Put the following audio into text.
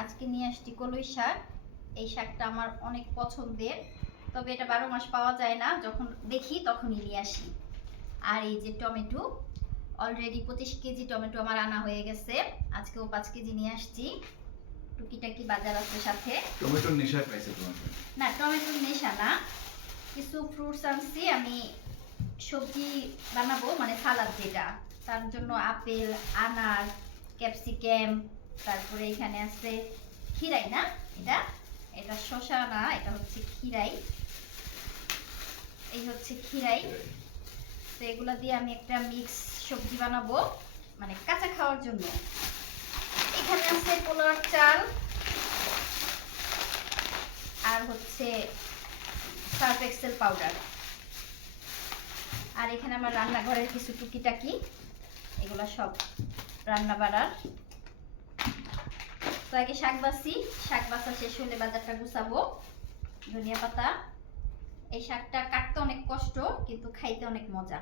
আজকে নিয়ে আসছি কলই শাক। এই শাকটা আমার অনেক পছন্দের, তবে এটা 12 মাস পাওয়া যায় না, যখন দেখি তখনই নিয়ে আসি। আর এই যে টমেটো, অলরেডি 25 কেজি টমেটো আমার আনা হয়ে গেছে। আজকেও 5 কেজি নিয়ে আসছি। টুকিটাকি বাজার আছে সাথে। টমেটোর নেশা পাইছে তোমাকে? না, টমেটোর নেশা না, কিছু ফ্রুটস আনছি আমি সবজি বানাবো, মানে সালাদ যেটা, তার জন্য আপেল, আনার, ক্যাপসিকাম, তারপরে এখানে আছে খিরাই, না এটা এটা শসা না, এটা হচ্ছে খিরাই। এই হচ্ছে খিরাই। তো এগুলা দিয়ে আমি একটা মিক্স সবজি বানাবো, মানে কাঁচা খাওয়ার জন্য। এখানে আছে পোলার চাল, আর হচ্ছে সার্ফ এক্সেল পাউডার। আর এখানে আমার রান্নাঘরের কিছু টুকিটাকি, এগুলা সব রান্না বাড়ার। তো আগে শাক বাছি, শাক বাছা শেষ হলে বাজারটা গুছাবো। ধনিয়া পাতা, এই শাকটা কাটতে অনেক কষ্ট কিন্তু খাইতে অনেক মজা।